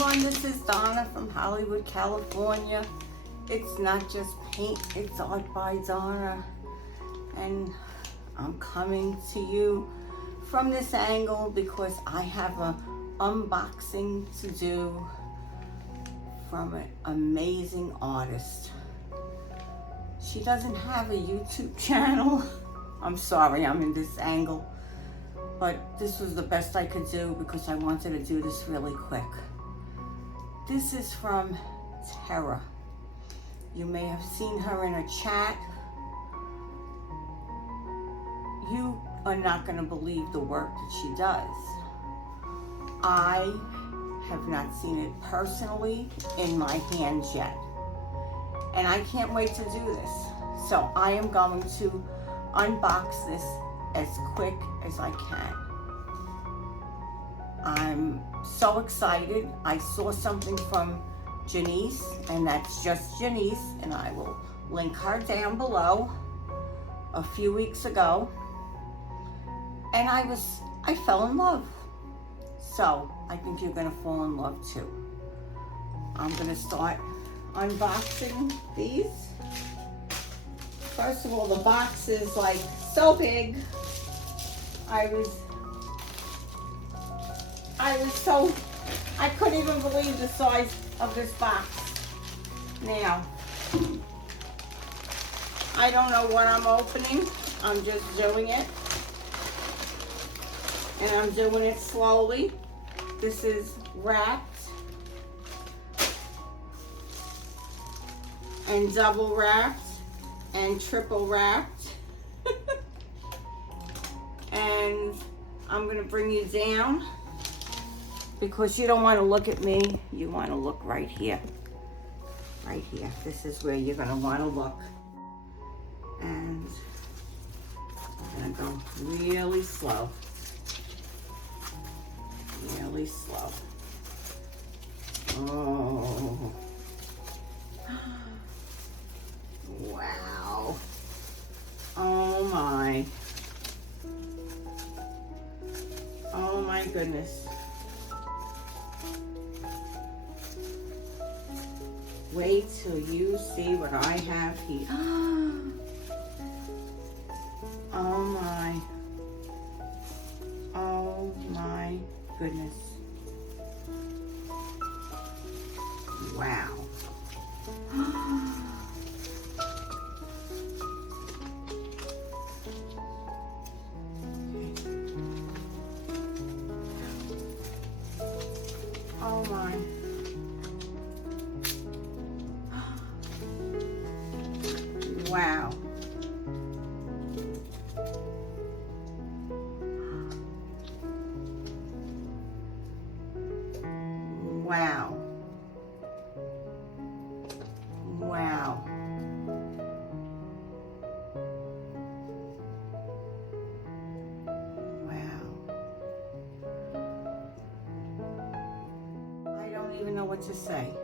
everyone, this is Donna from Hollywood, California. It's not just paint, it's Art by Donna. And I'm coming to you from this angle because I have an unboxing to do from an amazing artist. She doesn't have a YouTube channel. I'm sorry I'm in this angle, but this was the best I could do because I wanted to do this really quick. This is from Tera. You may have seen her in a chat. You are not going to believe the work that she does. I have not seen it personally in my hands yet. And I can't wait to do this. So I am going to unbox this as quick as I can. I'm so excited. I saw something from Janice, and that's just Janice, and I will link her down below a few weeks ago. And I fell in love. So I think you're gonna fall in love too. I'm gonna start unboxing these. First of all, the box is like so big. I couldn't even believe the size of this box. Now, I don't know what I'm opening. I'm just doing it. And I'm doing it slowly. This is wrapped and double wrapped and triple wrapped. And I'm gonna bring you down because you don't want to look at me. You want to look right here. Right here. This is where you're gonna want to look. And I'm gonna go really slow. Really slow. Oh. Wow. Oh my. Oh my goodness. Wait till you see what I have here. Oh my. Oh my goodness. Wow. Oh my. Wow. Wow. Wow. Wow. I don't even know what to say.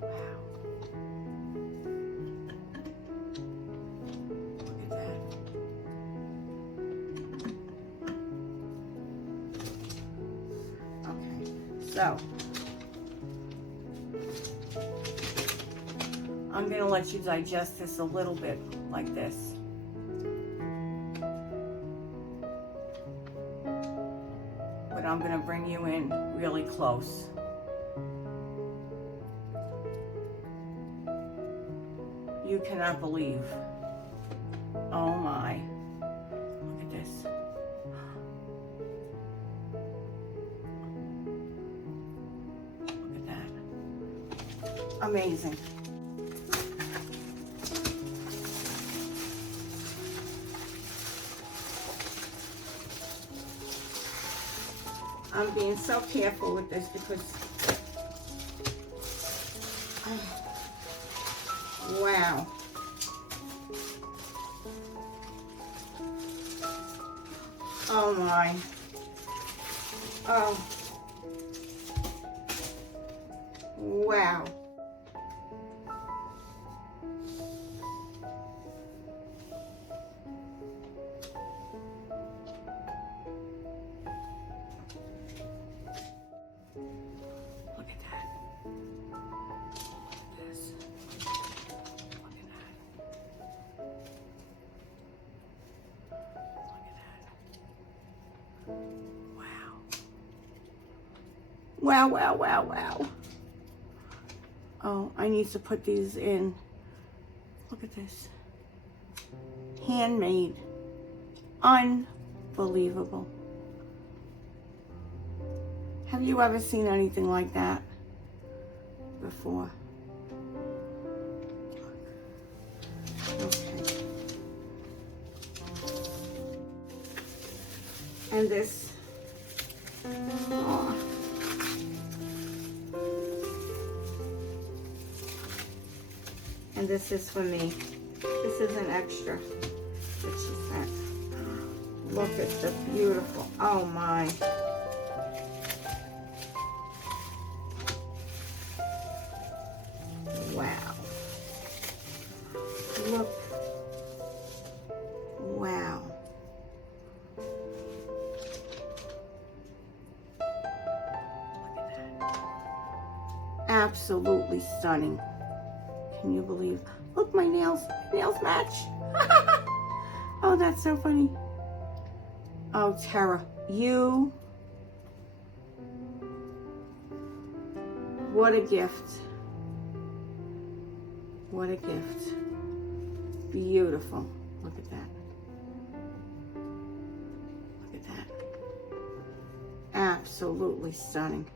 Wow. Look at that. Okay, so I'm going to let you digest this a little bit like this. But I'm going to bring you in really close. You cannot believe. Oh my. Look at this. Look at that. Amazing. I'm being so careful with this because, wow. Oh my. Oh. Wow. Wow, wow, wow, wow. Oh, I need to put these in. Look at this. Handmade. Unbelievable. Have you ever seen anything like that before? Okay. And this. Oh. And this is for me. This is an extra that she sent. Look at the beautiful. Oh my. Wow. Look. Wow. Look at that. Absolutely stunning. Can you believe? Look, my nails match. Oh, that's so funny. Oh, Tera, you. What a gift. What a gift. Beautiful. Look at that. Look at that. Absolutely stunning.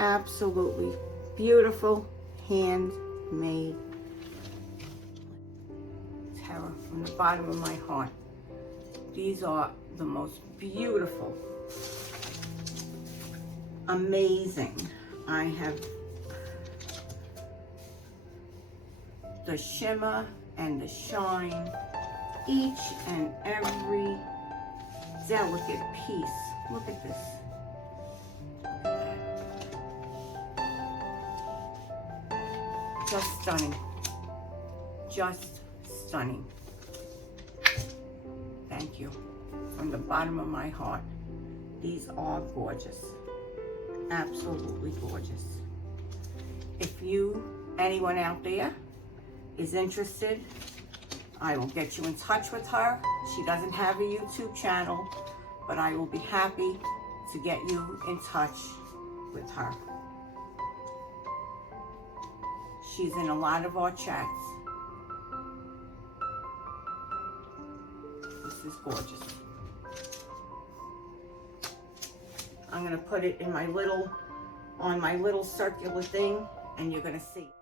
Absolutely beautiful, handmade. Tera, from the bottom of my heart. These are the most beautiful, amazing. I have the shimmer and the shine, each and every delicate piece. Look at this. Just stunning. Just stunning. Thank you. From the bottom of my heart. These are gorgeous. Absolutely gorgeous. If anyone out there is interested, I will get you in touch with her. She doesn't have a YouTube channel, but I will be happy to get you in touch with her. She's in a lot of our chats. This is gorgeous. I'm gonna put it in on my little circular thing, and you're gonna see.